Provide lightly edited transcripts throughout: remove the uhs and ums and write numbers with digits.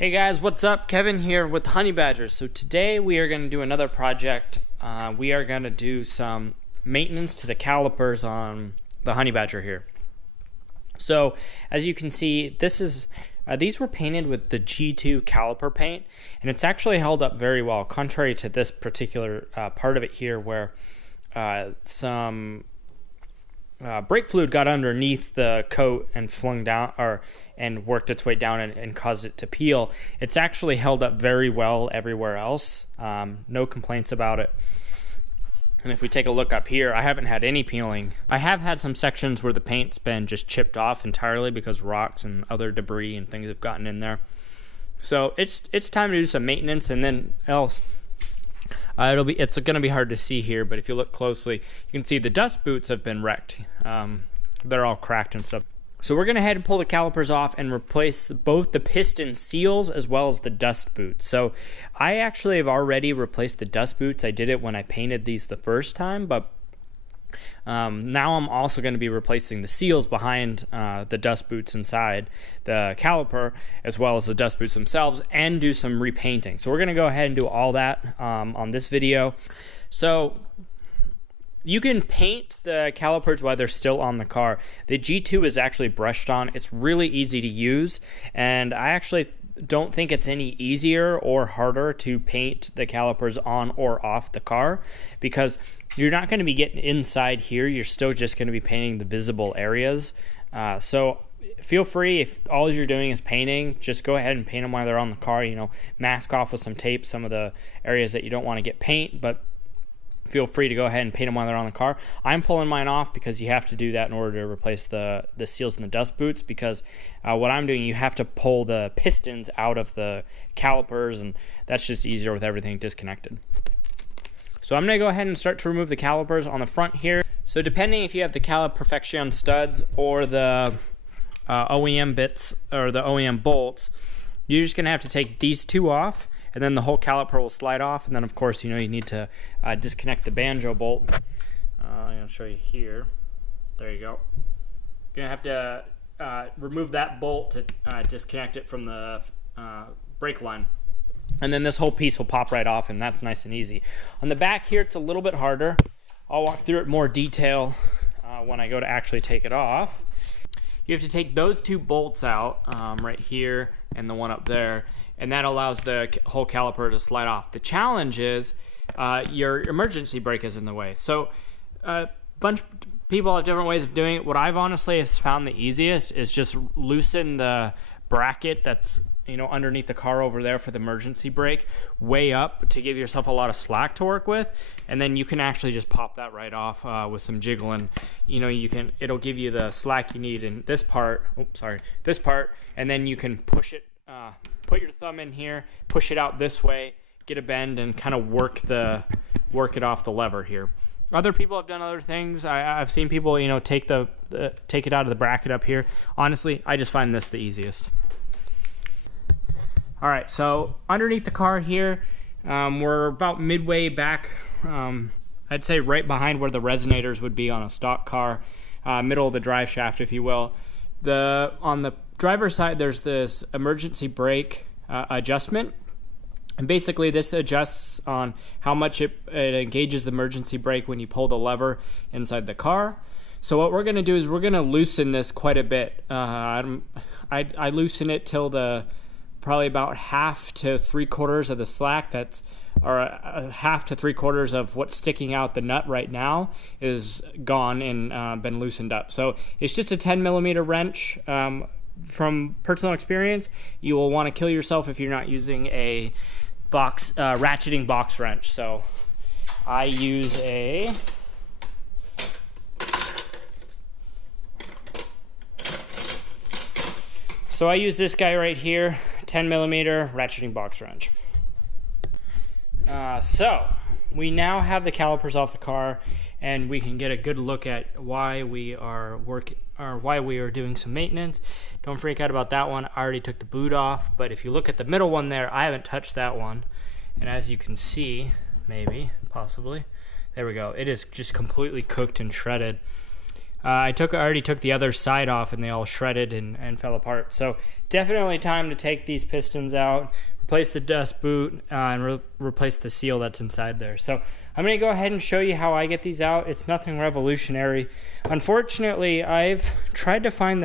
Hey guys, what's up? Kevin here with Honey Badgers. So today we are going to do another project. We are going to do some maintenance to the calipers on the Honey Badger here. So as you can see, these were painted with the G2 caliper paint, and it's actually held up very well, contrary to this particular part of it here where some brake fluid got underneath the coat and flung down and worked its way down and caused it to peel. It's actually held up very well everywhere else. No complaints about it. And if we take a look up here, I haven't had any peeling. I have had some sections where the paint's been just chipped off entirely because rocks and other debris and things have gotten in there. So it's time to do some maintenance, and then else it's going to be hard to see here, but if you look closely, you can see the dust boots have been wrecked. They're all cracked and stuff. So we're going to head and pull the calipers off and replace both the piston seals as well as the dust boots. So I actually have already replaced the dust boots. I did it when I painted these the first time, but now I'm also going to be replacing the seals behind the dust boots inside the caliper, as well as the dust boots themselves, and do some repainting. So we're going to go ahead and do all that on this video. So you can paint the calipers while they're still on the car. The G2 is actually brushed on. It's really easy to use, and I actually don't think it's any easier or harder to paint the calipers on or off the car, because you're not going to be getting inside here. You're still just going to be painting the visible areas. So feel free, if all you're doing is painting, just go ahead and paint them while they're on the car. Mask off with some tape some of the areas that you don't want to get paint, but feel free to go ahead and paint them while they're on the car. I'm pulling mine off because you have to do that in order to replace the seals and the dust boots, because what I'm doing, you have to pull the pistons out of the calipers, and that's just easier with everything disconnected. So I'm going to go ahead and start to remove the calipers on the front here. So depending if you have the Caliperfection studs or the OEM bits or the OEM bolts, you're just going to have to take these two off, and then the whole caliper will slide off. And then of course, you need to disconnect the banjo bolt. I'm going to show you here. There you go. You're going to have to remove that bolt to disconnect it from the brake line. And then this whole piece will pop right off, and that's nice and easy. On the back here, it's a little bit harder. I'll walk through it in more detail when I go to actually take it off. You have to take those two bolts out right here and the one up there, and that allows the whole caliper to slide off. The challenge is your emergency brake is in the way. So a bunch of people have different ways of doing it. What I've honestly has found the easiest is just loosen the bracket that's underneath the car over there for the emergency brake way up to give yourself a lot of slack to work with, and then you can actually just pop that right off with some jiggling. It'll give you the slack you need in this part. This part, and then you can push it. Put your thumb in here, push it out this way, get a bend, and kind of work it off the lever here. Other people have done other things. I've seen people take it out of the bracket up here. Honestly, I just find this the easiest. All right, so underneath the car here, we're about midway back. I'd say right behind where the resonators would be on a stock car, middle of the drive shaft, if you will. On the driver's side, there's this emergency brake adjustment, and basically this adjusts on how much it engages the emergency brake when you pull the lever inside the car. So what we're going to do is we're going to loosen this quite a bit. I loosen it till probably about half to 3/4 of the slack half to 3/4 of what's sticking out the nut right now is gone and been loosened up. So it's just a 10mm wrench. From personal experience, you will want to kill yourself if you're not using a ratcheting box wrench. So I use this guy right here, 10mm ratcheting box wrench. So we now have the calipers off the car, and we can get a good look at why we are doing some maintenance. Don't freak out about that one. I already took the boot off, but if you look at the middle one there, I haven't touched that one. And as you can see, possibly, there we go. It is just completely cooked and shredded. I already took the other side off, and they all shredded and fell apart. So definitely time to take these pistons out, replace the dust boot, and replace the seal that's inside there. So I'm going to go ahead and show you how I get these out. It's nothing revolutionary. Unfortunately, I've tried to find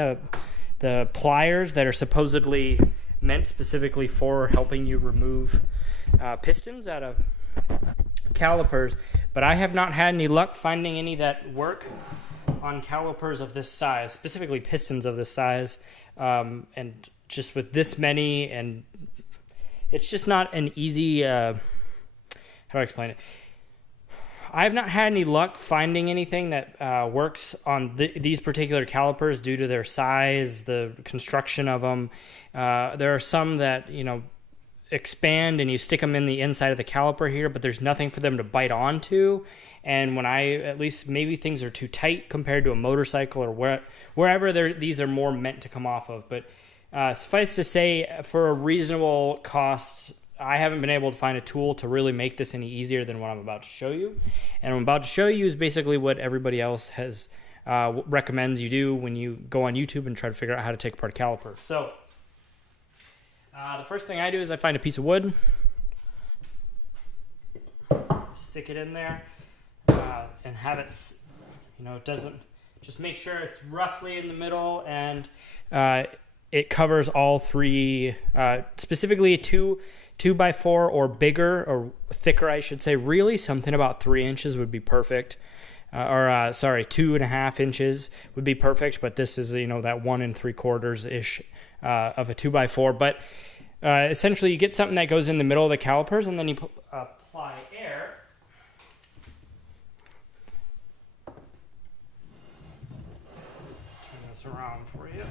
the pliers that are supposedly meant specifically for helping you remove pistons out of calipers, but I have not had any luck finding any that work on calipers of this size, specifically pistons of this size, and just with this many, and it's just not an easy, how do I explain it? I have not had any luck finding anything that works on these particular calipers due to their size, the construction of them. There are some that, expand and you stick them in the inside of the caliper here, but there's nothing for them to bite onto. And when at least maybe things are too tight compared to a motorcycle or wherever these are more meant to come off of. But suffice to say, for a reasonable cost, I haven't been able to find a tool to really make this any easier than what I'm about to show you. And what I'm about to show you is basically what everybody else has recommends you do when you go on YouTube and try to figure out how to take apart a caliper. So the first thing I do is I find a piece of wood, stick it in there, and have it, just make sure it's roughly in the middle, and it covers all three, specifically 2x4 or bigger, or thicker, I should say. Really, something about 3 inches would be perfect. 2.5 inches would be perfect, but this is, that 1 3/4 ish of a 2x4. But essentially, you get something that goes in the middle of the calipers, and then you apply air. Turn this around for you.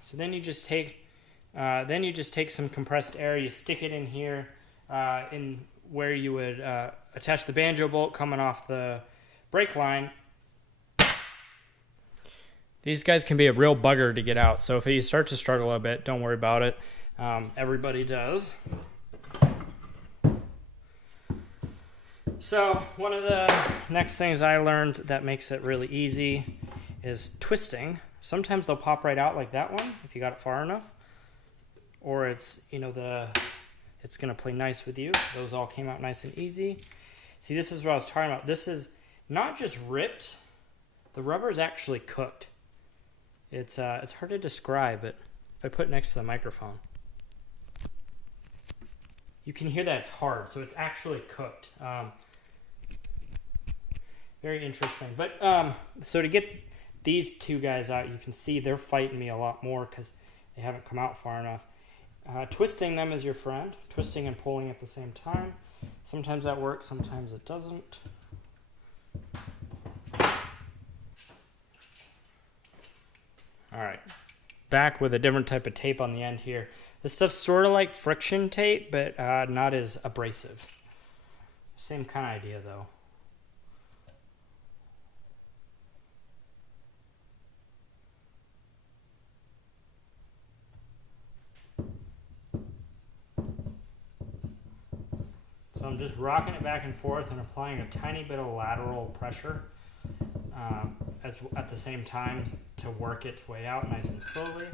So then you just take some compressed air, you stick it in here, in where you would attach the banjo bolt coming off the brake line. These guys can be a real bugger to get out, so if you start to struggle a bit, don't worry about it. Everybody does. So one of the next things I learned that makes it really easy is twisting. Sometimes they'll pop right out like that one if you got it far enough, or it's it's gonna play nice with you. Those all came out nice and easy. See, this is what I was talking about. This is not just ripped; the rubber is actually cooked. It's hard to describe, but if I put it next to the microphone, you can hear that it's hard. So it's actually cooked. Very interesting. But so to get these two guys out, you can see they're fighting me a lot more because they haven't come out far enough. Twisting them is your friend. Twisting and pulling at the same time. Sometimes that works, sometimes it doesn't. All right, back with a different type of tape on the end here. This stuff's sort of like friction tape, but not as abrasive. Same kind of idea though. So I'm just rocking it back and forth and applying a tiny bit of lateral pressure at the same time to work its way out nice and slowly.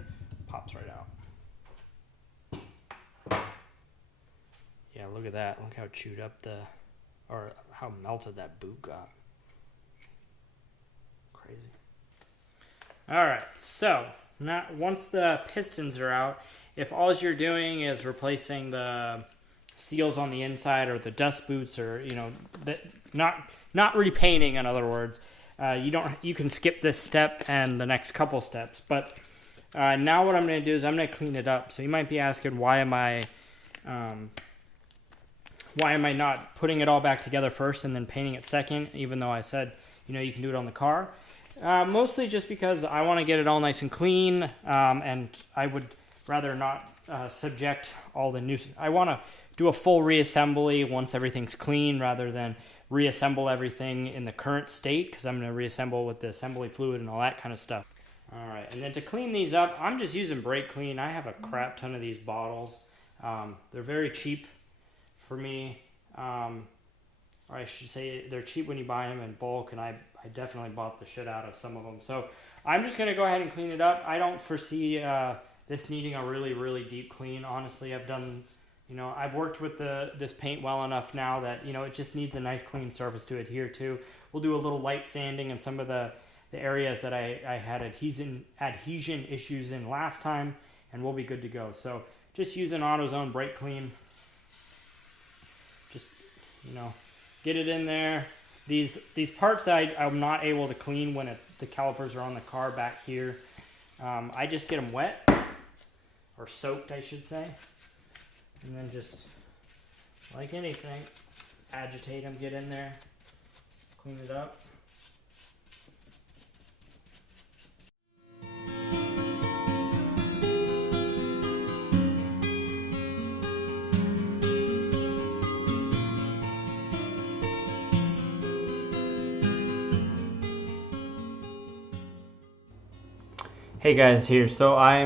Pops right out. Yeah, look at that. Look how chewed up or how melted that boot got. Crazy. All right, so now once the pistons are out, if all you're doing is replacing the seals on the inside or the dust boots, or not repainting, in other words, you can skip this step and the next couple steps. But now what I'm going to do is I'm going to clean it up. So you might be asking, why am I not putting it all back together first and then painting it second, even though I said you can do it on the car? Mostly just because I want to get it all nice and clean, and I would rather not subject all the new. I want to do a full reassembly once everything's clean, rather than reassemble everything in the current state, because I'm going to reassemble with the assembly fluid and all that kind of stuff. All right, and then to clean these up, I'm just using brake clean. I have a crap ton of these bottles. They're very cheap for me. Or I should say they're cheap when you buy them in bulk, and I I definitely bought the shit out of some of them. So I'm just going to go ahead and clean it up. I don't foresee this needing a really, really deep clean. Honestly, I've done, I've worked with this paint well enough now that, it just needs a nice clean surface to adhere to. We'll do a little light sanding in some of the areas that I had adhesion issues in last time, and we'll be good to go. So just use an AutoZone brake clean. Just, get it in there. These parts that I'm not able to clean when the calipers are on the car back here, I just get them wet, or soaked I should say, and then just, like anything, agitate them, get in there, clean it up. Hey guys, here. So I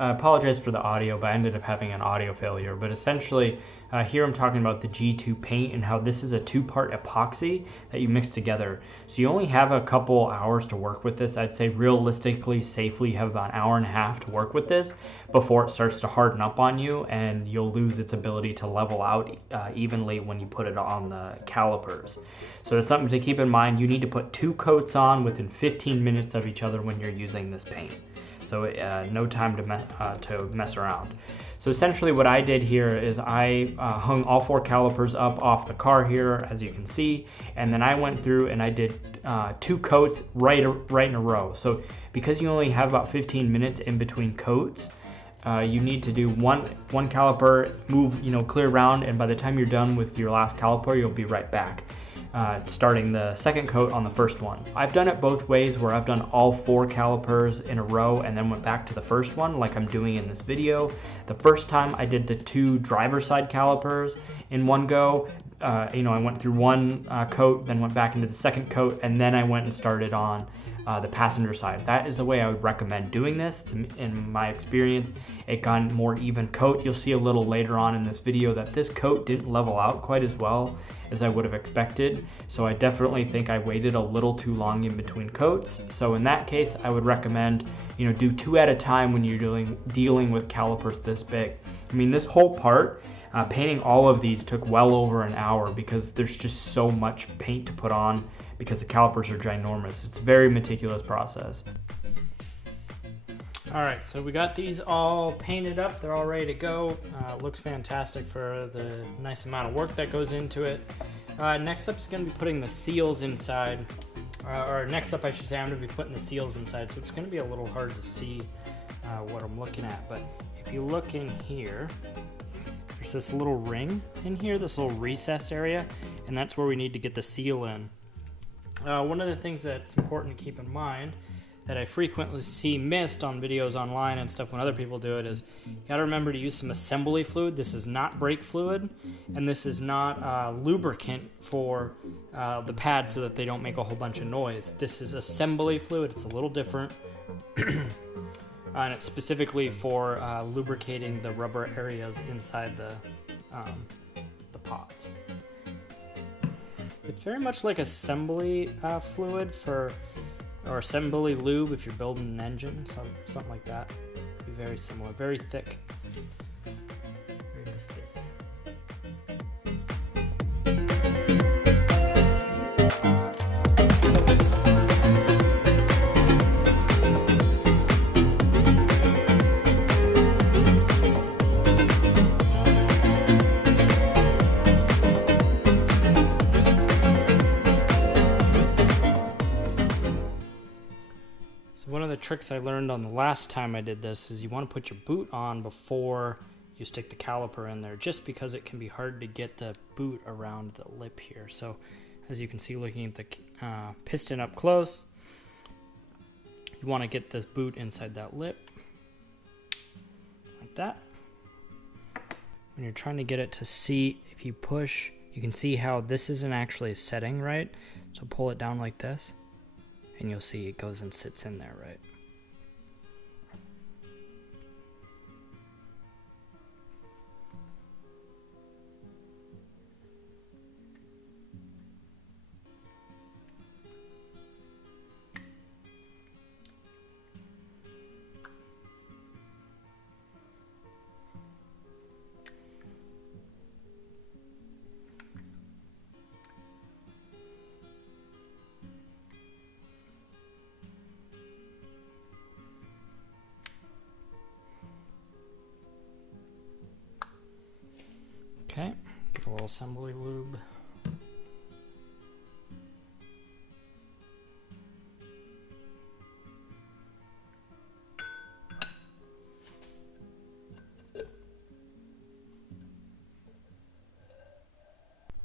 apologize for the audio, but I ended up having an audio failure. But essentially, here I'm talking about the G2 paint and how this is a two-part epoxy that you mix together. So you only have a couple hours to work with this. I'd say realistically, safely, you have about an hour and a half to work with this before it starts to harden up on you, and you'll lose its ability to level out evenly when you put it on the calipers. So it's something to keep in mind. You need to put 2 coats on within 15 minutes of each other when you're using this paint. So no time to mess around. So essentially what I did here is I hung all 4 calipers up off the car here, as you can see, and then I went through and I did 2 coats right in a row. So because you only have about 15 minutes in between coats, you need to do one caliper, move, clear around, and by the time you're done with your last caliper, you'll be right back. Starting the second coat on the first one. I've done it both ways, where I've done all 4 calipers in a row and then went back to the first one like I'm doing in this video. The first time I did the 2 driver's side calipers in one go. I went through one coat, then went back into the second coat, and then I went and started on the passenger side. That is the way I would recommend doing this. In my experience, it got a more even coat. You'll see a little later on in this video that this coat didn't level out quite as well as I would have expected. So I definitely think I waited a little too long in between coats. So in that case, I would recommend, do 2 at a time when you're dealing with calipers this big. I mean, this whole part, painting all of these took well over an hour because there's just so much paint to put on because the calipers are ginormous. It's a very meticulous process. All right, so we got these all painted up. They're all ready to go. Looks fantastic for the nice amount of work that goes into it. Next up is going to be putting the seals inside. Or next up, I should say, I'm going to be putting the seals inside. So it's going to be a little hard to see what I'm looking at. But if you look in here, there's this little ring in here, this little recessed area, and that's where we need to get the seal in. One of the things that's important to keep in mind that I frequently see missed on videos online and stuff when other people do it is you gotta remember to use some assembly fluid. This is not brake fluid, and this is not lubricant for the pads so that they don't make a whole bunch of noise. This is assembly fluid. It's a little different. And it's specifically for lubricating the rubber areas inside the pods. It's very much like assembly fluid or assembly lube if you're building an engine, something like that. Be very similar, very thick, very viscous. One of the tricks I learned on the last time I did this is you want to put your boot on before you stick the caliper in there, just because it can be hard to get the boot around the lip here. So as you can see looking at the piston up close, you want to get this boot inside that lip like that. When you're trying to get it to seat, if you push, you can see how this isn't actually setting right. So pull it down like this, and you'll see it goes and sits in there, right? Okay, get a little assembly lube.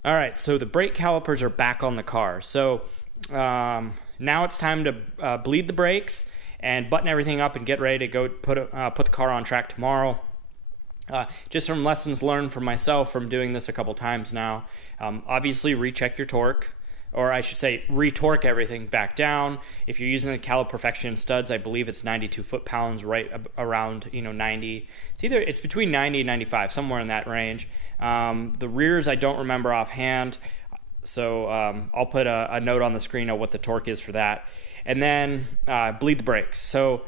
All right, so the brake calipers are back on the car. So now it's time to bleed the brakes and button everything up and get ready to go put the car on track tomorrow. Just some lessons learned from myself from doing this a couple times now. Obviously, recheck your torque, or I should say, retorque everything back down. If you're using the Caliperfection studs, I believe it's 92 foot-pounds, right around 90. It's between 90 and 95, somewhere in that range. The rears I don't remember offhand, so I'll put a note on the screen of what the torque is for that. And then bleed the brakes. So.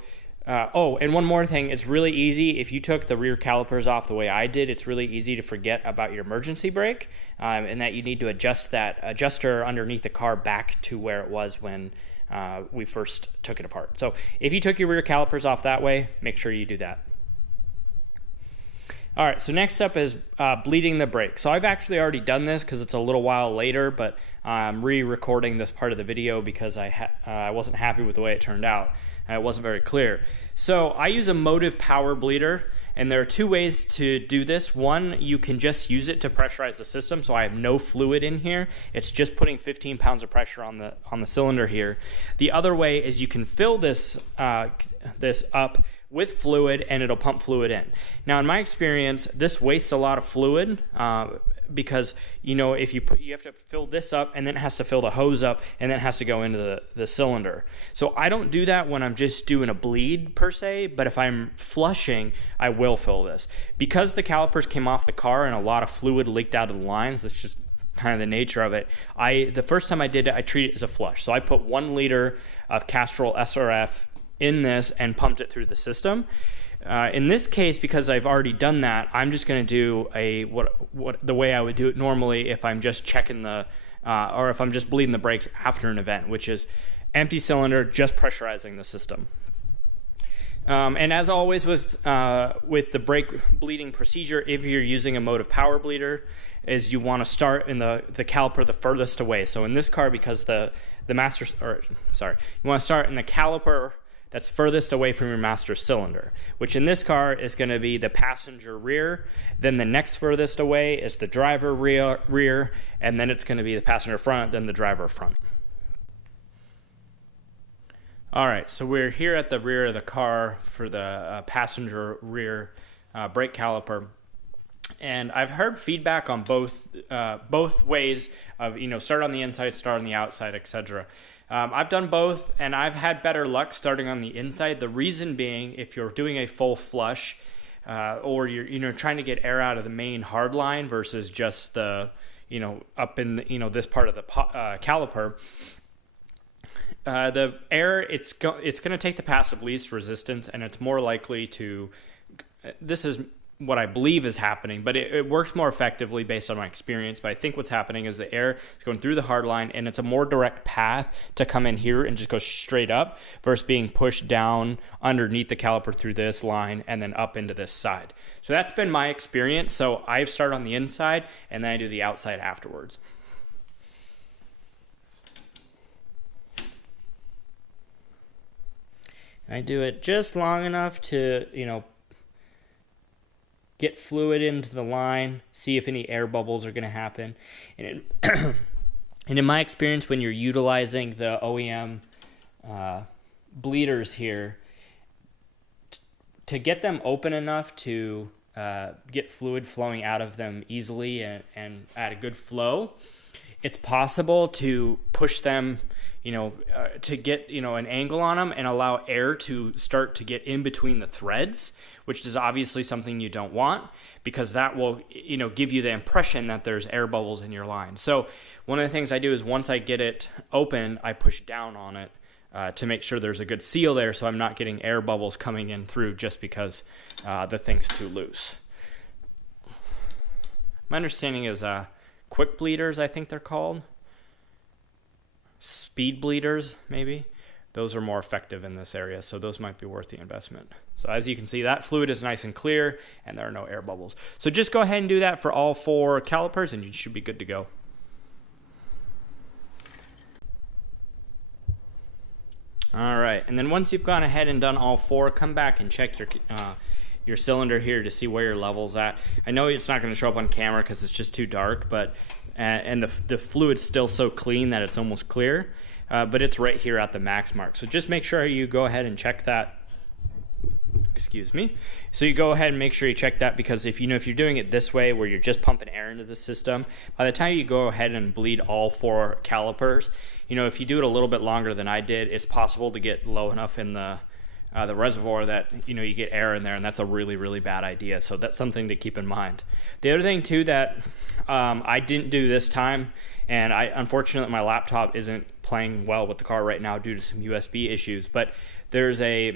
And one more thing, it's really easy if you took the rear calipers off the way I did. It's really easy to forget about your emergency brake, and that you need to adjust that adjuster underneath the car back to where it was when we first took it apart. So if you took your rear calipers off that way, make sure you do that. All right, so next up is bleeding the brake. So I've actually already done this because it's a little while later, but I'm re-recording this part of the video because I wasn't happy with the way it turned out. It wasn't very clear. So I use a motive power bleeder, and there are two ways to do this. One, you can just use it to pressurize the system, so I have no fluid in here. It's just putting 15 pounds of pressure on the cylinder here. The other way is you can fill this up with fluid, and it'll pump fluid in. Now, in my experience, this wastes a lot of fluid because if you have to fill this up, and then it has to fill the hose up, and then it has to go into the cylinder. So I don't do that when I'm just doing a bleed per se, but if I'm flushing, I will fill this. Because the calipers came off the car and a lot of fluid leaked out of the lines, that's just kind of the nature of it. The first time I did it, I treated it as a flush. So I put 1 liter of Castrol SRF in this and pumped it through the system. In this case, because I've already done that, I'm just going to do the way I would do it normally if I'm just checking or if I'm just bleeding the brakes after an event, which is empty cylinder, just pressurizing the system. And as always with the brake bleeding procedure, if you're using a motive power bleeder, is you want to start in the caliper the furthest away. So in this car, because you want to start in the caliper that's furthest away from your master cylinder, which in this car is going to be the passenger rear. Then the next furthest away is the driver rear, and then it's going to be the passenger front, then the driver front. All right, so we're here at the rear of the car for the passenger rear brake caliper. And I've heard feedback on both ways of, start on the inside, start on the outside, etc. I've done both, and I've had better luck starting on the inside. The reason being, if you're doing a full flush, or you're trying to get air out of the main hard line versus just the up in this part of the caliper, the air it's going to take the path of least resistance, and it's more likely to. This is what I believe is happening, but it works more effectively based on my experience. But I think what's happening is the air is going through the hard line, and it's a more direct path to come in here and just go straight up versus being pushed down underneath the caliper through this line and then up into this side. So that's been my experience. So I start on the inside, and then I do the outside afterwards. I do it just long enough to, get fluid into the line, see if any air bubbles are going to happen. And in my experience, when you're utilizing the OEM bleeders here, to get them open enough to get fluid flowing out of them easily and at a good flow, it's possible to push them to get, an angle on them and allow air to start to get in between the threads, which is obviously something you don't want, because that will, give you the impression that there's air bubbles in your line. So one of the things I do is once I get it open, I push down on it to make sure there's a good seal there, so I'm not getting air bubbles coming in through just because the thing's too loose. My understanding is quick bleeders, I think they're called. Speed bleeders, maybe, those are more effective in this area, so those might be worth the investment. So as you can see, that fluid is nice and clear and there are no air bubbles. So just go ahead and do that for all 4 calipers and you should be good to go. All right, and then once you've gone ahead and done all 4, come back and check your cylinder here to see where your level's at. I know it's not going to show up on camera because it's just too dark, but and the fluid's still so clean that it's almost clear, but it's right here at the max mark. So just make sure you go ahead and check that. Excuse me. So you go ahead and make sure you check that, because if you're doing it this way where you're just pumping air into the system, by the time you go ahead and bleed all 4 calipers, if you do it a little bit longer than I did, it's possible to get low enough in the reservoir that you get air in there, and that's a really, really bad idea. So that's something to keep in mind. The other thing too that I didn't do this time, and unfortunately my laptop isn't playing well with the car right now due to some USB issues, but there's an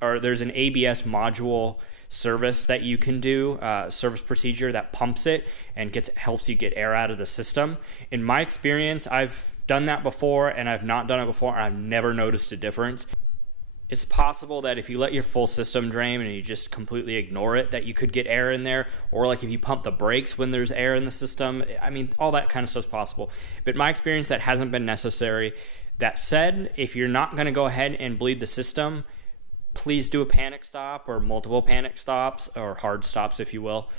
ABS module service that you can do, service procedure that pumps it and helps you get air out of the system. In my experience, I've done that before and I've not done it before. I've never noticed a difference. It's possible that if you let your full system drain and you just completely ignore it, that you could get air in there, or like if you pump the brakes when there's air in the system. I mean, all that kind of stuff's possible. But in my experience, that hasn't been necessary. That said, if you're not going to go ahead and bleed the system, please do a panic stop or multiple panic stops, or hard stops if you will,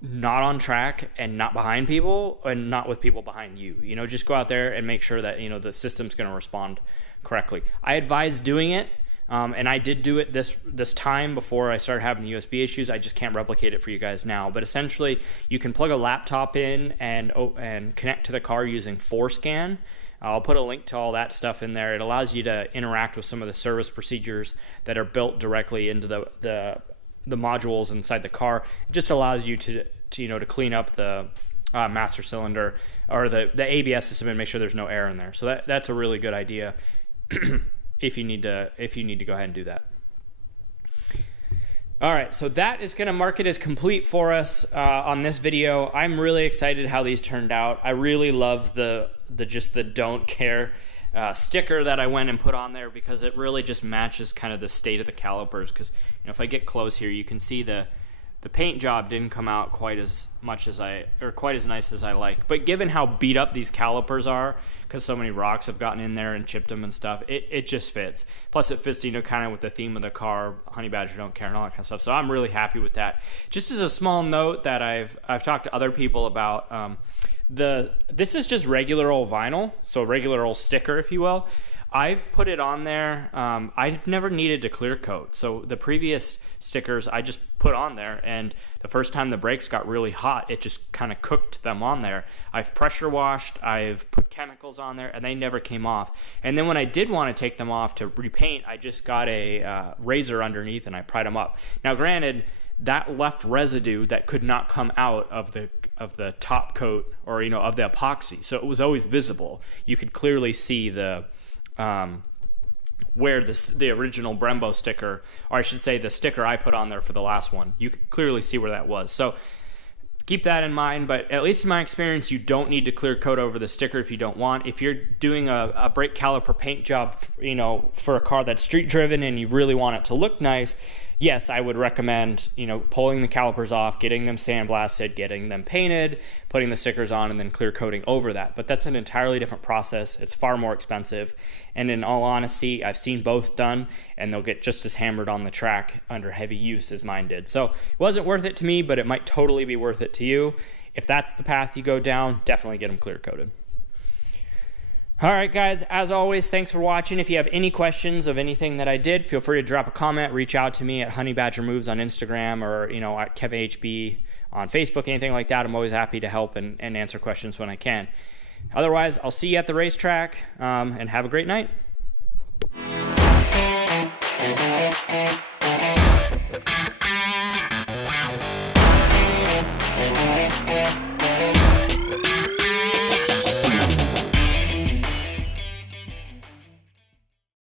not on track and not behind people and not with people behind you. Just go out there and make sure that the system's going to respond correctly. I advise doing it, and I did do it this time before I started having the USB issues. I just can't replicate it for you guys now, but essentially you can plug a laptop in and connect to the car using ForeScan. I'll put a link to all that stuff in there. It allows you to interact with some of the service procedures that are built directly into the modules inside the car. It just allows you to clean up the master cylinder or the ABS system and make sure there's no air in there. So that's a really good idea if you need to go ahead and do that. All right, so that is going to mark it as complete for us on this video. I'm really excited how these turned out. I really love the don't care sticker that I went and put on there, because it really just matches kind of the state of the calipers. Because if I get close here, you can see the paint job didn't come out quite as nice as I like. But given how beat up these calipers are, because so many rocks have gotten in there and chipped them and stuff, it just fits. Plus it fits kind of with the theme of the car, Honey Badger don't care, and all that kind of stuff. So I'm really happy with that. Just as a small note that I've talked to other people about, this is just regular old vinyl, so regular old sticker, if you will. I've put it on there. I've never needed to clear coat. So the previous stickers I just put on there, and the first time the brakes got really hot, it just kind of cooked them on there. I've pressure washed, I've put chemicals on there, and they never came off. And then when I did want to take them off to repaint, I just got a razor underneath and I pried them up. Now granted, that left residue that could not come out of the top coat, or of the epoxy, so it was always visible. You could clearly see the where the original Brembo sticker, or I should say the sticker I put on there for the last one, you could clearly see where that was. So keep that in mind, but at least in my experience, you don't need to clear coat over the sticker if you don't want. If you're doing a brake caliper paint job, for a car that's street driven and you really want it to look nice, yes, I would recommend, pulling the calipers off, getting them sandblasted, getting them painted, putting the stickers on, and then clear coating over that. But that's an entirely different process. It's far more expensive. And in all honesty, I've seen both done, and they'll get just as hammered on the track under heavy use as mine did. So it wasn't worth it to me, but it might totally be worth it to you. If that's the path you go down, definitely get them clear coated. All right, guys, as always, thanks for watching. If you have any questions of anything that I did, feel free to drop a comment. Reach out to me at Honey Badger Moves on Instagram, or at KevinHB on Facebook, anything like that. I'm always happy to help and answer questions when I can. Otherwise, I'll see you at the racetrack, and have a great night.